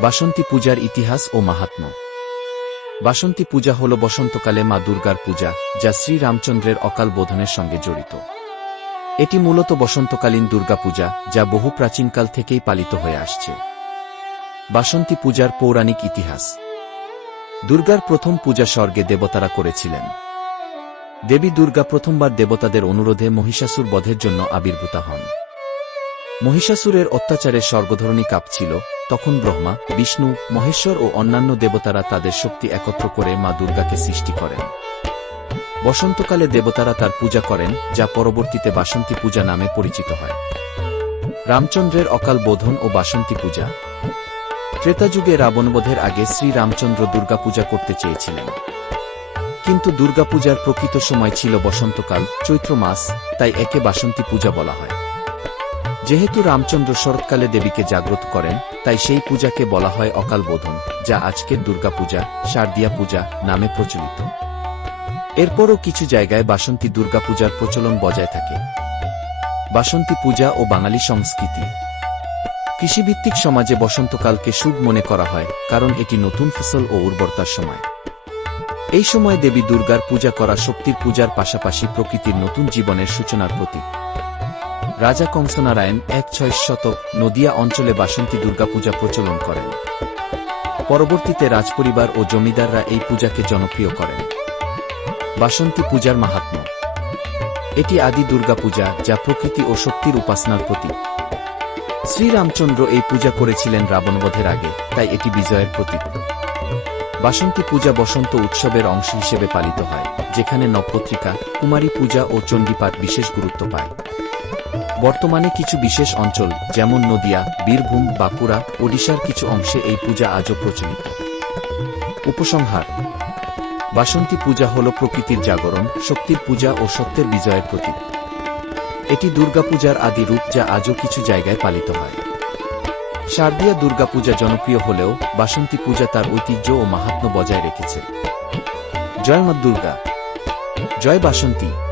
বাসন্তী পূজার ইতিহাস ও মাহাত্ম্য বাসন্তী পূজা হল বসন্তকালে মা দুর্গার পূজা, যা শ্রীরামচন্দ্রের অকাল বোধনের সঙ্গে জড়িত। এটি মূলত বসন্তকালীন দুর্গাপূজা যা বহু প্রাচীনকাল থেকেই পালিত হয়ে আসছে। বাসন্তী পূজার পৌরাণিক ইতিহাস। দুর্গার প্রথম পূজা স্বর্গে দেবতারা করেছিলেন। দেবী দুর্গা প্রথমবার দেবতাদের অনুরোধে মহিষাসুর বধের জন্য আবির্ভূতা হন। মহিষাসুরের অত্যাচারে স্বর্গধরণী কাঁপছিল তখন ব্রহ্মা, বিষ্ণু, মহেশ্বর ও অন্যান্য দেবতারা তাদের শক্তি একত্র করে মা দুর্গাকে সৃষ্টি করেন। বসন্তকালে দেবতারা তার পূজা করেন, যা পরবর্তীতে বাসন্তী পূজা নামে পরিচিত হয়। রামচন্দ্রের অকাল বোধন ও বাসন্তী পূজা। ত্রেতাযুগে রাবণবধের আগে শ্রী শ্রীরামচন্দ্র দুর্গাপূজা করতে চেয়েছিলেন। কিন্তু দুর্গাপূজার প্রকৃত সময় ছিল বসন্তকাল, চৈত্র মাস, তাই একে বাসন্তী পূজা বলা হয়। যেহেতু রামচন্দ্র শরৎকালে দেবীকে জাগ্রত করেন, তাই সেই পূজাকে বলা হয় অকাল বোধন, যা আজকের দুর্গাপূজা শারদিয়া পূজা নামে প্রচলিত। এরপরও কিছু জায়গায় বাসন্তী দুর্গাপূজার প্রচলন বজায় থাকে। বাসন্তী পূজা ও বাঙালি সংস্কৃতি। কৃষিভিত্তিক সমাজে বসন্তকালকে শুভ মনে করা হয়, কারণ এটি নতুন ফসল ও উর্বরতার সময়। এই সময় দেবী দুর্গার পূজা করা শক্তির পূজার পাশাপাশি প্রকৃতির নতুন জীবনের সূচনার প্রতীক। রাজা কংসনারায়ণ এক ছয় শতক নদিয়া অঞ্চলে বাসন্তী দুর্গাপূজা প্রচলন করেন। পরবর্তীতে রাজপরিবার ও জমিদাররা এই পূজাকে জনপ্রিয় করেন। বাসন্তী পূজার মাহাত্ম্য এটি আদি দুর্গাপূজা যা প্রকৃতি ও শক্তির উপাসনার প্রতীক। শ্রীরামচন্দ্র এই পূজা করেছিলেন রাবণবধের আগে, তাই এটি বিজয়ের প্রতীক। বাসন্তী পূজা বসন্ত উৎসবের অংশ হিসেবে পালিত হয়, যেখানে নবপত্রিকা, কুমারী পূজা ও চণ্ডীপাঠ বিশেষ গুরুত্ব পায়। বর্তমানে কিছু বিশেষ অঞ্চল, যেমন নদিয়া, বীরভূম, বাঁকুড়া, ওডিশার কিছু অংশে এই পূজা আজও প্রচলিত। উপসংহার। বাসন্তী পূজা হল প্রকৃতির জাগরণ, শক্তির পূজা ও সত্যের বিজয়ের প্রতীক। এটি দুর্গাপূজার আদি রূপ যা আজও কিছু জায়গায় পালিত হয়। শারদীয়া দুর্গাপূজা জনপ্রিয় হলেও বাসন্তী পূজা তার ঐতিহ্য ও মাহাত্ম্য বজায় রেখেছে। জয় মা দুর্গা। জয় বাসন্তী।